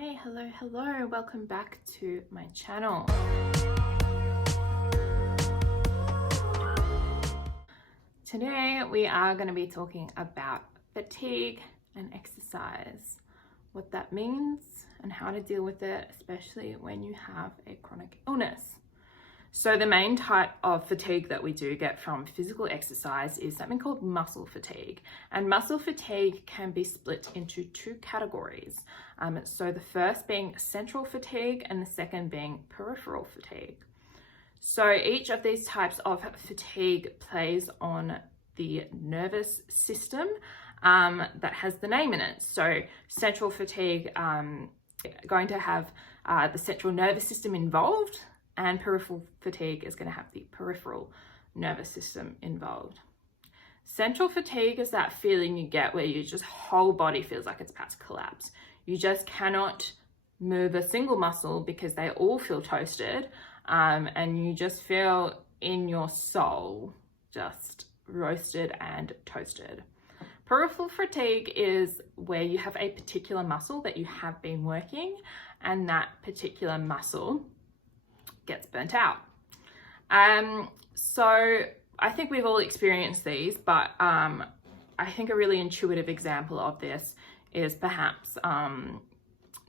Okay, hello, welcome back to my channel. Today we are going to be talking about fatigue and exercise, what that means and how to deal with it, especially when you have a chronic illness. So the main type of fatigue that we do get from physical exercise is something called muscle fatigue. And muscle fatigue can be split into two categories. So the first being central fatigue and the second being peripheral fatigue. So each of these types of fatigue plays on the nervous system that has the name in it. So central fatigue going to have the central nervous system involved, and peripheral fatigue is going to have the peripheral nervous system involved. Central fatigue is that feeling you get where your just whole body feels like it's about to collapse. You just cannot move a single muscle because they all feel toasted, and you just feel in your soul just roasted and toasted. Peripheral fatigue is where you have a particular muscle that you have been working, and that particular muscle gets burnt out. So I think we've all experienced these, but I think a really intuitive example of this is perhaps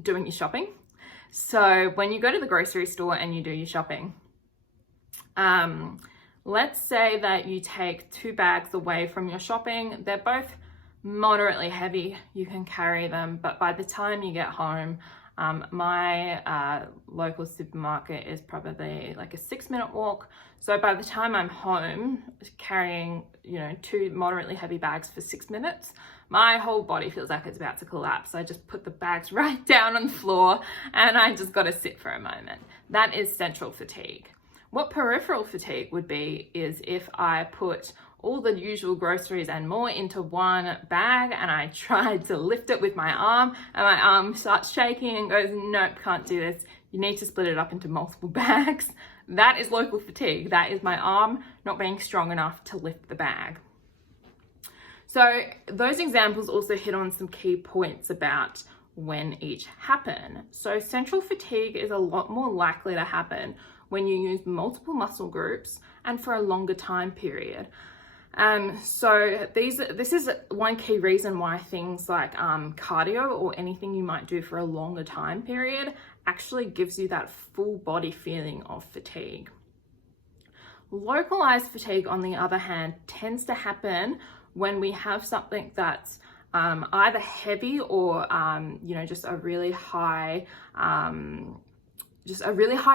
doing your shopping. So when you go to the grocery store and you do your shopping, let's say that you take 2 bags away from your shopping. They're both moderately heavy, you can carry them, but by the time you get home, my local supermarket is probably like a 6-minute walk. So by the time I'm home carrying, 2 moderately heavy bags for 6 minutes, my whole body feels like it's about to collapse. I just put the bags right down on the floor and I just got to sit for a moment. That is central fatigue. What peripheral fatigue would be is if I put all the usual groceries and more into one bag and I tried to lift it with my arm and my arm starts shaking and goes, nope, can't do this. You need to split it up into multiple bags. That is local fatigue. That is my arm not being strong enough to lift the bag. So those examples also hit on some key points about when each happen. So central fatigue is a lot more likely to happen when you use multiple muscle groups and for a longer time period. So this is one key reason why things like cardio or anything you might do for a longer time period actually gives you that full body feeling of fatigue. Localized fatigue, on the other hand, tends to happen when we have something that's either heavy or just a really high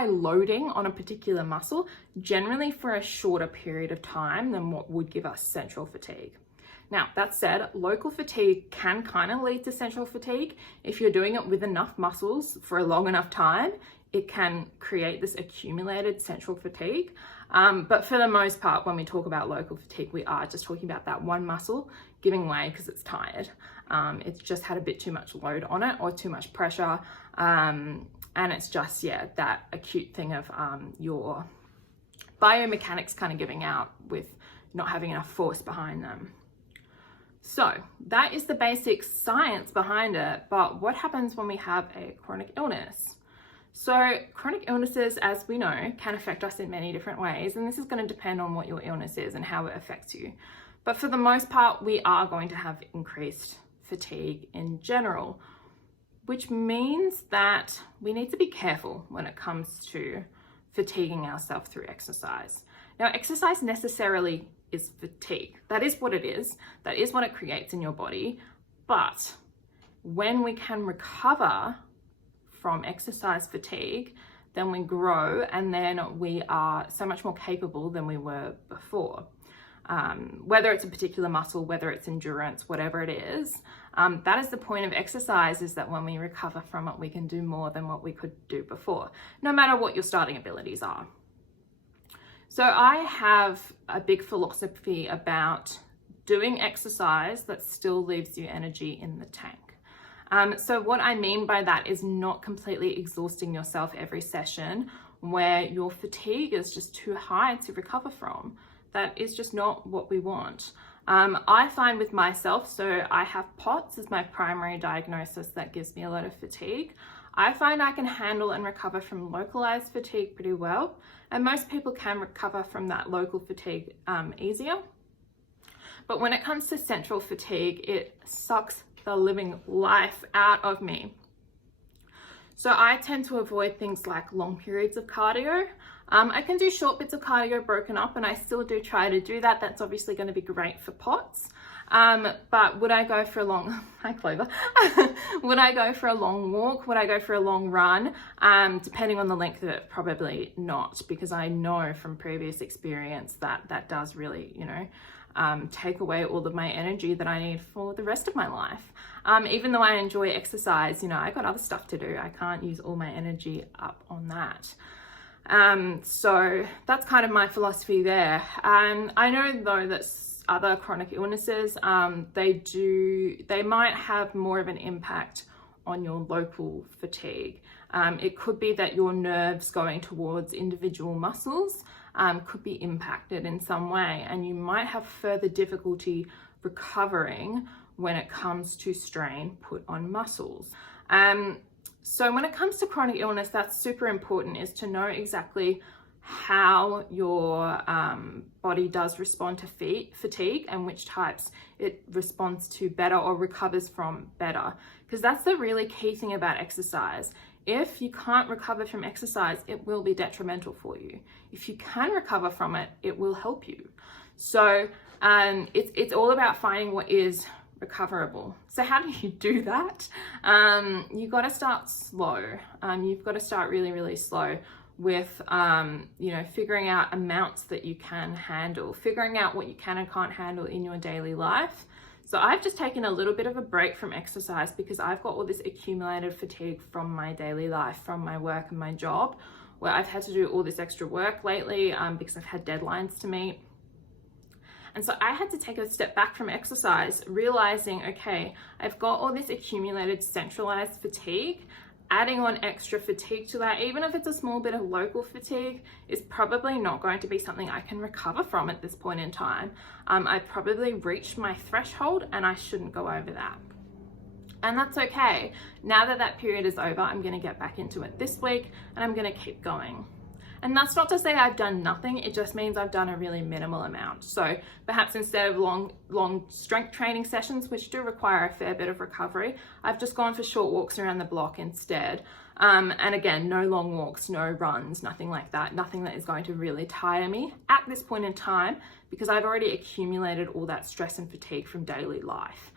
loading on a particular muscle, generally for a shorter period of time than what would give us central fatigue. Now, that said, local fatigue can kind of lead to central fatigue. If you're doing it with enough muscles for a long enough time, it can create this accumulated central fatigue. But for the most part, when we talk about local fatigue, we are just talking about that one muscle giving way because it's tired. It's just had a bit too much load on it or too much pressure. And it's just, that acute thing of your biomechanics kind of giving out with not having enough force behind them. So that is the basic science behind it. But what happens when we have a chronic illness? So chronic illnesses, as we know, can affect us in many different ways. And this is going to depend on what your illness is and how it affects you. But for the most part, we are going to have increased fatigue in general, which means that we need to be careful when it comes to fatiguing ourselves through exercise. Now, exercise necessarily is fatigue. That is what it is. That is what it creates in your body. But when we can recover from exercise fatigue, then we grow and then we are so much more capable than we were before. Whether it's a particular muscle, whether it's endurance, whatever it is, that is the point of exercise, is that when we recover from it, we can do more than what we could do before, no matter what your starting abilities are. So I have a big philosophy about doing exercise that still leaves you energy in the tank. So what I mean by that is not completely exhausting yourself every session where your fatigue is just too high to recover from. That is just not what we want. I find with myself, so I have POTS as my primary diagnosis that gives me a lot of fatigue. I find I can handle and recover from localized fatigue pretty well, and most people can recover from that local fatigue easier. But when it comes to central fatigue, it sucks the living life out of me. So I tend to avoid things like long periods of cardio. I can do short bits of cardio broken up, and I still do try to do that. That's obviously going to be great for POTS. But would I go for a long, hi Clover, would I go for a long walk? Would I go for a long run? Depending on the length of it, probably not, because I know from previous experience that that does really, take away all of my energy that I need for the rest of my life. Even though I enjoy exercise, I got other stuff to do. I can't use all my energy up on that. So that's kind of my philosophy there. I know though that other chronic illnesses, they might have more of an impact on your local fatigue. It could be that your nerves going towards individual muscles could be impacted in some way, and you might have further difficulty recovering when it comes to strain put on muscles. So when it comes to chronic illness, that's super important, is to know exactly how your body does respond to fatigue and which types it responds to better or recovers from better, because that's the really key thing about exercise. If you can't recover from exercise, it will be detrimental for you. If you can recover from it, it will help you. So it's all about finding what is recoverable. So how do you do that? You got to start slow. You've got to start really, really slow with, figuring out amounts that you can handle, figuring out what you can and can't handle in your daily life. So I've just taken a little bit of a break from exercise because I've got all this accumulated fatigue from my daily life, from my work and my job, where I've had to do all this extra work lately because I've had deadlines to meet. And so I had to take a step back from exercise, realizing, okay, I've got all this accumulated centralized fatigue. Adding on extra fatigue to that, even if it's a small bit of local fatigue, is probably not going to be something I can recover from at this point in time. I've probably reached my threshold and I shouldn't go over that. And that's okay. Now that that period is over, I'm going to get back into it this week and I'm going to keep going. And that's not to say I've done nothing, it just means I've done a really minimal amount. So perhaps instead of long strength training sessions, which do require a fair bit of recovery, I've just gone for short walks around the block instead. And again, no long walks, no runs, nothing like that, nothing that is going to really tire me at this point in time, because I've already accumulated all that stress and fatigue from daily life.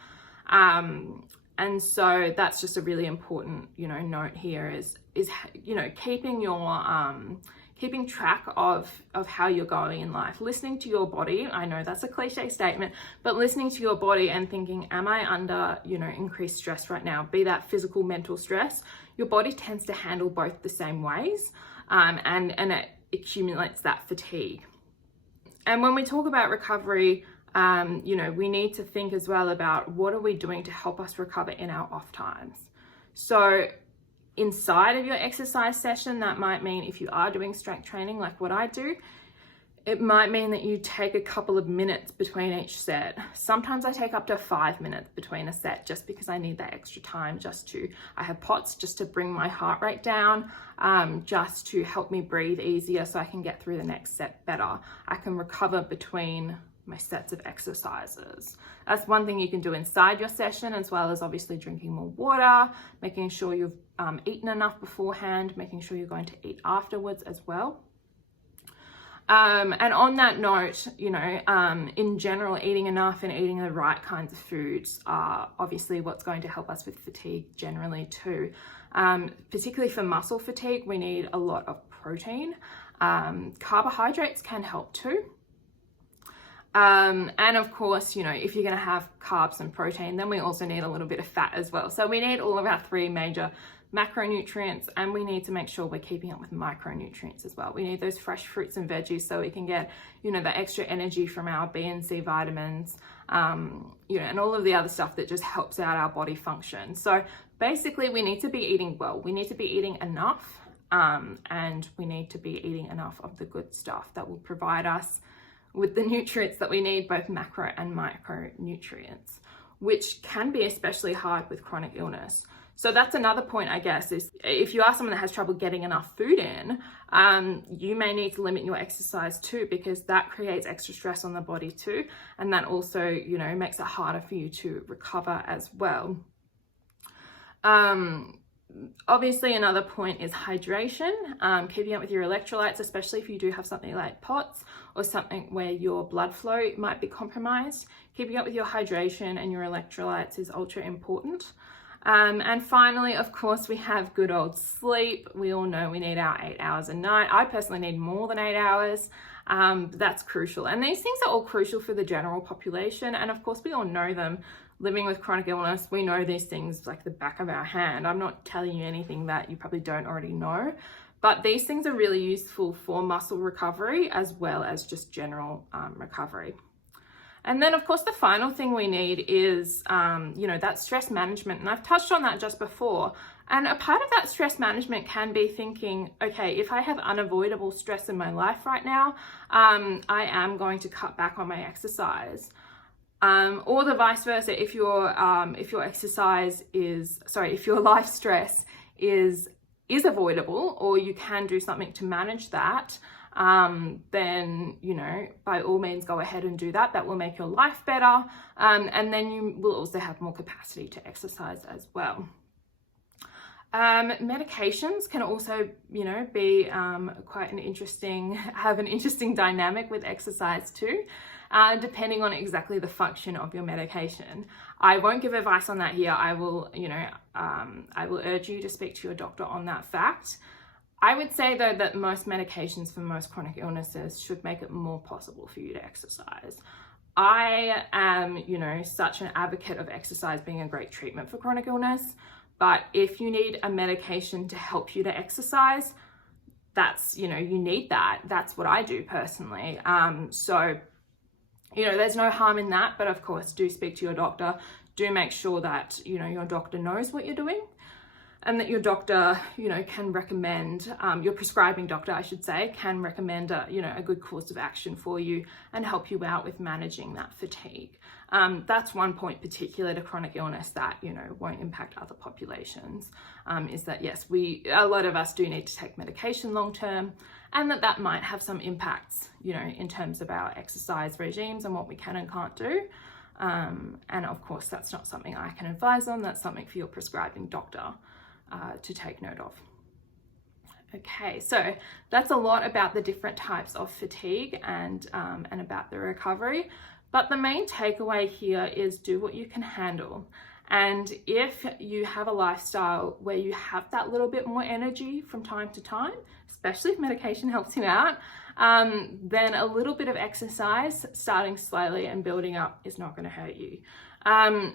And so that's just a really important, note here is keeping track of how you're going in life, listening to your body. I know that's a cliche statement, but listening to your body and thinking, am I under, increased stress right now? Be that physical, mental stress. Your body tends to handle both the same ways, and it accumulates that fatigue. And when we talk about recovery, we need to think as well about what are we doing to help us recover in our off times. So inside of your exercise session, that might mean if you are doing strength training like what I do, it might mean that you take a couple of minutes between each set. Sometimes I take up to 5 minutes between a set just because I need that extra time I have POTS just to bring my heart rate down, just to help me breathe easier so I can get through the next set better. I can recover between my sets of exercises. That's one thing you can do inside your session, as well as obviously drinking more water, making sure you've eaten enough beforehand, making sure you're going to eat afterwards as well. And on that note, in general, eating enough and eating the right kinds of foods are obviously what's going to help us with fatigue generally too. Particularly for muscle fatigue, we need a lot of protein. Carbohydrates can help too. And of course, if you're going to have carbs and protein, then we also need a little bit of fat as well. So we need all of our three major macronutrients, and we need to make sure we're keeping up with micronutrients as well. We need those fresh fruits and veggies so we can get, the extra energy from our B and C vitamins, and all of the other stuff that just helps out our body function. So basically we need to be eating well. We need to be eating enough, and we need to be eating enough of the good stuff that will provide us with the nutrients that we need, both macro and micronutrients, which can be especially hard with chronic illness. So that's another point, I guess, is if you are someone that has trouble getting enough food in, you may need to limit your exercise too, because that creates extra stress on the body too. And that also, you know, makes it harder for you to recover as well. Obviously, another point is hydration, keeping up with your electrolytes, especially if you do have something like POTS or something where your blood flow might be compromised. Keeping up with your hydration and your electrolytes is ultra important. And finally, of course, we have good old sleep. We all know we need our 8 hours a night. I personally need more than 8 hours. That's crucial. And these things are all crucial for the general population. And of course, we all know them. Living with chronic illness, we know these things like the back of our hand. I'm not telling you anything that you probably don't already know, but these things are really useful for muscle recovery as well as just general recovery. And then, of course, the final thing we need is, you know, that stress management. And I've touched on that just before. And a part of that stress management can be thinking, okay, if I have unavoidable stress in my life right now, I am going to cut back on my exercise. Or the vice versa, if your life stress is avoidable, or you can do something to manage that, then, you know, by all means go ahead and do that. That will make your life better. And then you will also have more capacity to exercise as well. Medications can also, you know, be have an interesting dynamic with exercise too, depending on exactly the function of your medication. I won't give advice on that here. I will, you know, I will urge you to speak to your doctor on that fact. I would say though that most medications for most chronic illnesses should make it more possible for you to exercise. I am, you know, such an advocate of exercise being a great treatment for chronic illness. But if you need a medication to help you to exercise, that's, you know, you need that. That's what I do personally. So, you know, there's no harm in that. But of course, do speak to your doctor. Do make sure that, you know, your doctor knows what you're doing, and that your doctor, you know, can recommend, your prescribing doctor, I should say, can recommend a good course of action for you and help you out with managing that fatigue. That's one point particular to chronic illness that, you know, won't impact other populations, is that, yes, a lot of us do need to take medication long term, and that might have some impacts, you know, in terms of our exercise regimes and what we can and can't do. And of course, that's not something I can advise on. That's something for your prescribing doctor to take note of. Okay, so that's a lot about the different types of fatigue and about the recovery. But the main takeaway here is do what you can handle. And if you have a lifestyle where you have that little bit more energy from time to time, especially if medication helps you out, then a little bit of exercise, starting slowly and building up, is not going to hurt you.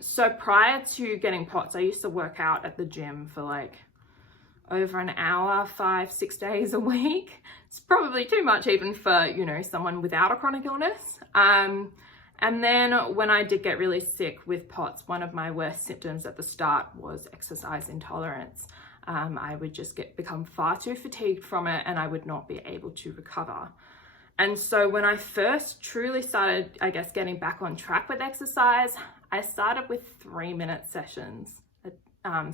So prior to getting POTS, I used to work out at the gym for like over an hour, 5-6 days a week. It's probably too much even for, you know, someone without a chronic illness. And then when I did get really sick with POTS, one of my worst symptoms at the start was exercise intolerance. I would just become far too fatigued from it, and I would not be able to recover. And so when I first truly started, I guess, getting back on track with exercise, I started with 3-minute sessions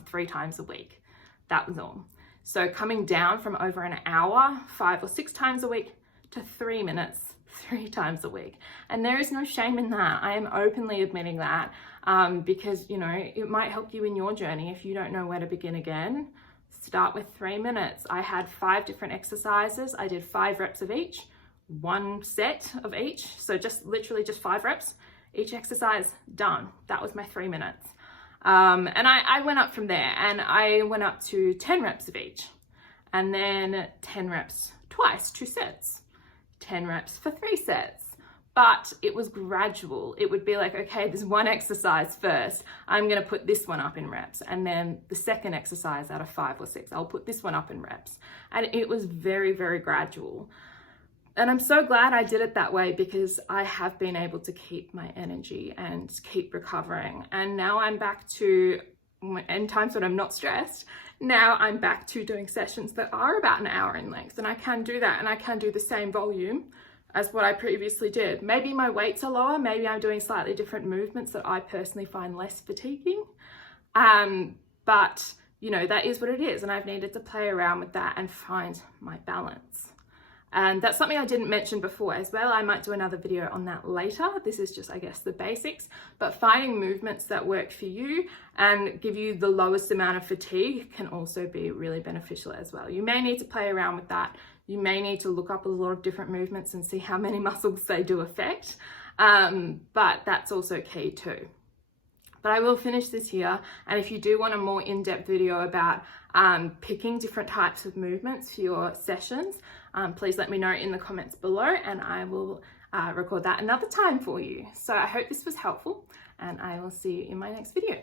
3 times a week. That was all. So coming down from over an hour, 5 or 6 times a week, to 3 minutes, 3 times a week. And there is no shame in that. I am openly admitting that, because, you know, it might help you in your journey. If you don't know where to begin again, start with 3 minutes. I had 5 different exercises. I did 5 reps of each, 1 set of each. So just literally just 5 reps, each exercise, done. That was my 3 minutes. And I went up from there, and I went up to 10 reps of each, and then 10 reps twice, 2 sets, 10 reps for 3 sets. But it was gradual. It would be like, okay, there's one exercise first. I'm going to put this one up in reps. And then the second exercise out of 5 or 6, I'll put this one up in reps. And it was very, very gradual. And I'm so glad I did it that way, because I have been able to keep my energy and keep recovering. And now I'm back to, in times when I'm not stressed, now I'm back to doing sessions that are about an hour in length. And I can do that, and I can do the same volume as what I previously did. Maybe my weights are lower, maybe I'm doing slightly different movements that I personally find less fatiguing. But you know, that is what it is, and I've needed to play around with that and find my balance. And that's something I didn't mention before as well. I might do another video on that later. This is just, I guess, the basics, but finding movements that work for you and give you the lowest amount of fatigue can also be really beneficial as well. You may need to play around with that. You may need to look up a lot of different movements and see how many muscles they do affect, but that's also key too. But I will finish this here, and if you do want a more in-depth video about picking different types of movements for your sessions, please let me know in the comments below, and I will record that another time for you. So I hope this was helpful, and I will see you in my next video.